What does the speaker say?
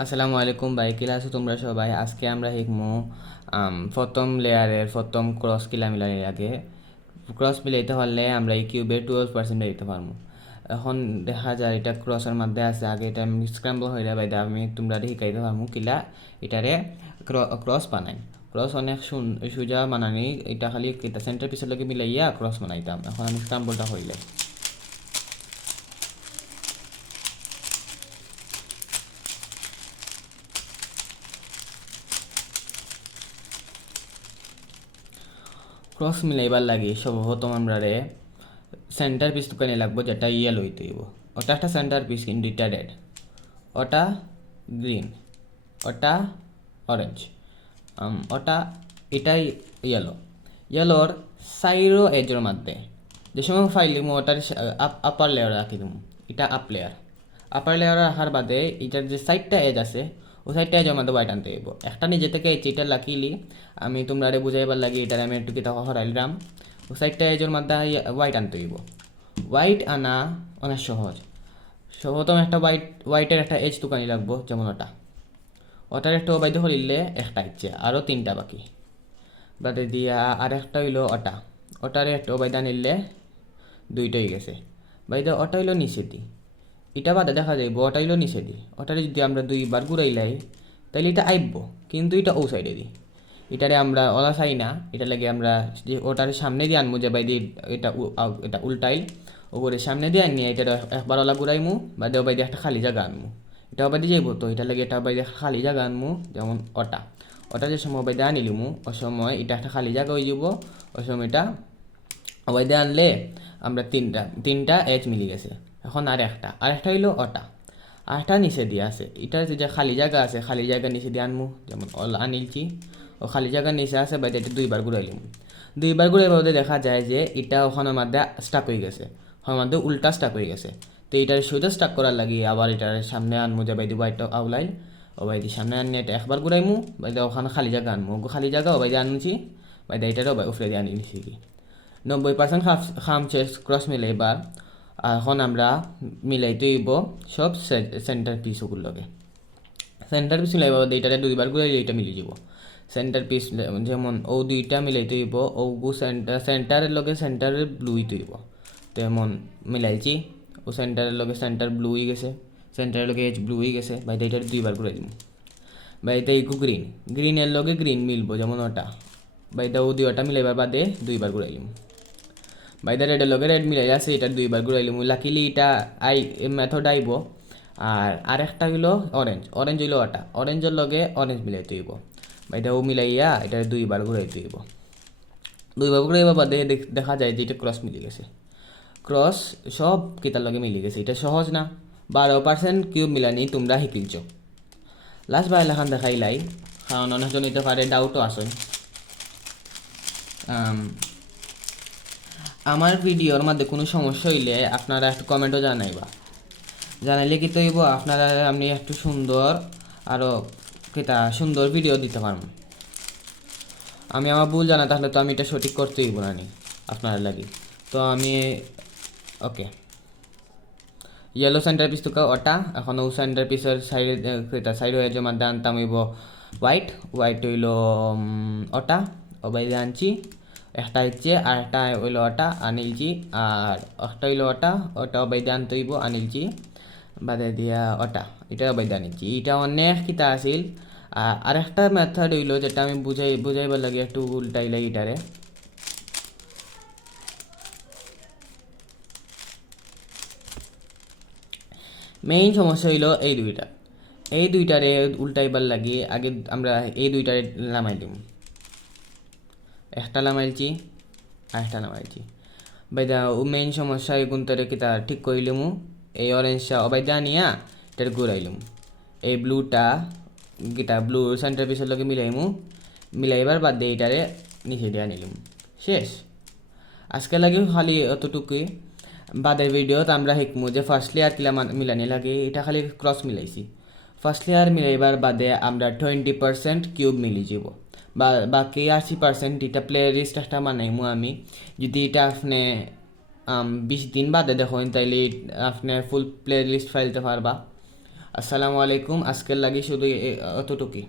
আসসালামু আলাইকুম ভাই, কিলা আছো তোমরা সবাই? আজকে আমরা শিখবো প্রথম লেয়ারের প্রথম ক্রস কিলা মিলাই আগে। ক্রস মিলাইতে পারলে আমরা এই কিউবের 12% দিতে পারবো। এখন দেখা যায় এটা ক্রসের মধ্যে আছে, আগে এটা স্ক্র্যাম্বল হয়ে যাবে। আমি তোমরা শিখাইতে পারবো কিলা এটারে ক্রস বানাই। ক্রস অনেক সোজা বানানি, এটা খালি সেন্টার পিসের লগে মিলাইয়া ক্রস বানাইতাম। এখন আমি স্ক্র্যাম্বলটা হইলে ক্রস মিলাইবার লাগে সর্বপ্রথম আমরা সেন্টার পিস দোকানে লাগবো, যেটা ইয়েলো হইতে হইব। ওটা একটা সেন্টার পিস কিন্তু এটা রেড, ওটা গ্রিন, ওটা অরেঞ্জ, ওটা এটাই ইয়েলো। ইয়েলোর সাইরো এজের মধ্যে যে সময় ফাইলিম ওটার আপার লেয়ার রাখি দিব। এটা আপ লেয়ার, আপার লেয়ার রাখার বাদে এটার যে সাইডটা এজ আছে ও সাইডটা এজের মধ্যে হোয়াইট আনতে হইব। একটা নিজে থেকে এটা লাকিলি আমি তোমরা বুঝাইবার লাগি এটার আমি একটু কিতা হরাইলাম। ও সাইডটা এজের মধ্যে হোয়াইট আনতে হইব। হোয়াইট আনা অনেক সহজ। সর্বপ্রথম একটা হোয়াইটের একটা এজ দোকানি লাগবো, যেমন ওটার একটা অবৈধ হলিলে একটা ইচ্ছে আরও তিনটা বাকি বাদে দিয়া। আর একটা হইলো ওটারে একটা অবৈধ নিলে দুইটাই গেছে। বাইদে ওটা হইলো নিচে দি, এটা বাদে দেখা যাইব ওটা হইলো নিচে দি। ওটারে যদি আমরা দুইবার ঘুরাইলাই তাহলে এটা আইব, কিন্তু এটা ও সাইডে দি। এটারে আমরা ওলা চাই না, এটা লাগে আমরা যে ওটার সামনে দিয়ে আনবো, যে বাইদি এটা উল্টাইল ওপরে সামনে দিয়ে আনিয়ে এটা একবার ওলা ঘুরাইমু, বাদে ওবাই দিয়ে একটা খালি জায়গা আনমু। এটা ওবাই দিয়ে যাইব, তো এটা লাগে এটা ওবাই দিয়ে খালি জায়গা আনমু। যেমন ওটা যে সময় ওবাই দিয়ে আনিলিমু ওই সময় এটা একটা খালি জায়গা হয়ে যাব। ওই সময় এটা ওবাই দিয়ে আনলে আমরা তিনটা এজ মিলি গেছে। এখন আরেকটা হইলো আরেকটা নিচে দিয়ে আছে। এটার যে খালি জায়গা আছে খালি জায়গা নিচে দিয়ে আনমু, যেমন আনিলছি ও খালি জায়গার নিচে আছে, বাইরে এটা দুইবার ঘুরাইলিম। দুইবার ঘুরাইবার মধ্যে দেখা যায় যে এটা ওখানের মধ্যে স্টাক হয়ে গেছে, ওখানের মধ্যে উল্টা স্টাক হয়ে গেছে। তো এটার সোজা স্টাক করার লাগি আবার এটার সামনে আনমু, যে বাইদি বাইটা আউলাই ও বাইদি সামনে আনিয়ে এটা একবার ঘুরাইমু, বাইদে ওখানে খালি জায়গা আনমু, খালি জায়গা ও বাইদি আনছি, বাইদে এটারও উফরে দিয়ে আনিছি কি 90% খাম শেষ ক্রস মিলে। এবার এখন আমরা মিলাইতে হইব সব সেন্টার পিসগুলোকে। সেন্টার পিস মিলাইব এইটারে দুইবার ঘুরাইলে এইটা মিলে যাব। সেন্টার পিস যেমন ও দুইটা মিলাইতে হইব, ও সেন্টারের লগে সেন্টারের ব্লু হইতে হইব। তেমন মিলাইছি, ও সেন্টারের লগে সেন্টার ব্লু হয়ে গেছে, সেন্টারের লগে এজ ব্লু হয়ে গেছে। বাইরে এইটারে দুইবার ঘুরাই দিব। বাইতে এইকু গ্রিনের লগে গ্রিন মিলবো, যেমন বাইদা ও দুইটা মিলাইবার বাদে দুইবার ঘুরাই দিব। বাইদা রেডের লগে রেড মিলাই আছে, এটা দুইবার ঘুরাইলিম। লাকিলি এটা মেথড আইব। আর আরেকটা হইলো অরেঞ্জ হইলো অরেঞ্জের লগে অরেঞ্জ মিলাইতে হইব। বাইদা ও মিলাইয়া এটা দুইবার ঘুরাইতে হইব। দুইবার ঘুরাইবার বাদে দেখা যায় যে এটা ক্রস মিলে গেছে। ক্রস সব কেতার লগে মিলে গেছে। এটা সহজ না? 12% কিউব মিলানি তোমরা শিকিলছ। লাস্ট বার লেখান দেখাইলাই, কারণ অনেকজন হইতে পারে ডাউটও আসে। আমার ভিডিওর মধ্যে কোনো সমস্যা হইলে আপনারা একটু কমেন্টও জানাইলে কি তৈব আপনারা আমি একটু সুন্দর আরও সুন্দর ভিডিও দিতে পারবো। আমি আমার ভুল জানা তাহলে তো আমি এটা সঠিক করতেই হইব না আপনারা লাগি। তো আমি ওকে ইয়েলো সেন্টার পিস তোকে এখন ও সেন্টার পিসের সাইড হয়ে জমা আনতাম হইব হোয়াইট হইল ওবাই আনছি। একটা হচ্ছে আর একটা হইলো আনিলছি, আর একটা হইলো ওটা অবাইদে আনতে হইব আনিলছি, বাদে দিয়া এটা অবাইদে আনিলছি। এটা অনেক কিতা আছিল। আর একটা মেথড হইলো যেটা আমি বুঝাইবার লাগে একটু উল্টাইলাই এটারে। মেইন সমস্যা হইলো এই দুইটারে উল্টাইবার লাগে আগে আমরা এই দুইটারে নামাই দিম। একটা নামাইছি আর একটা নামাইছি, বাইদা ও মেইন সমস্যা এই গুণটারে কিতা ঠিক করিলিমু। এই অরেঞ্জটা অবাইদা আনিয়া এটার ঘুরাইলিম। এই ব্লু সেন্টার পিসের লগে মিলাইবার বাদ দিয়ে এটারে নিচে দিয়ে আনিলিম। শেষ। আজকে লাগে খালি অতটুকুই। বাদের ভিডিওত আমরা শিখমু যে ফার্স্ট লেয়ার কিলা মিলানি লাগে। এটা খালি ক্রস মিলাইছি। ফার্স্ট লেয়ার মিলাইবার বাদে আমরা 20% কিউব মিলি যাব। বাকি 80% এটা প্লে লিস্ট একটা বানাইমু আমি। যদি এটা আপনি 20 দিন বাদে দেখেন তাইলে আপনি ফুল প্লে লিস্ট ফাইলতে পারবা। আসসালামু আলাইকুম, আজকের লাগি শুধু অতটুকুই।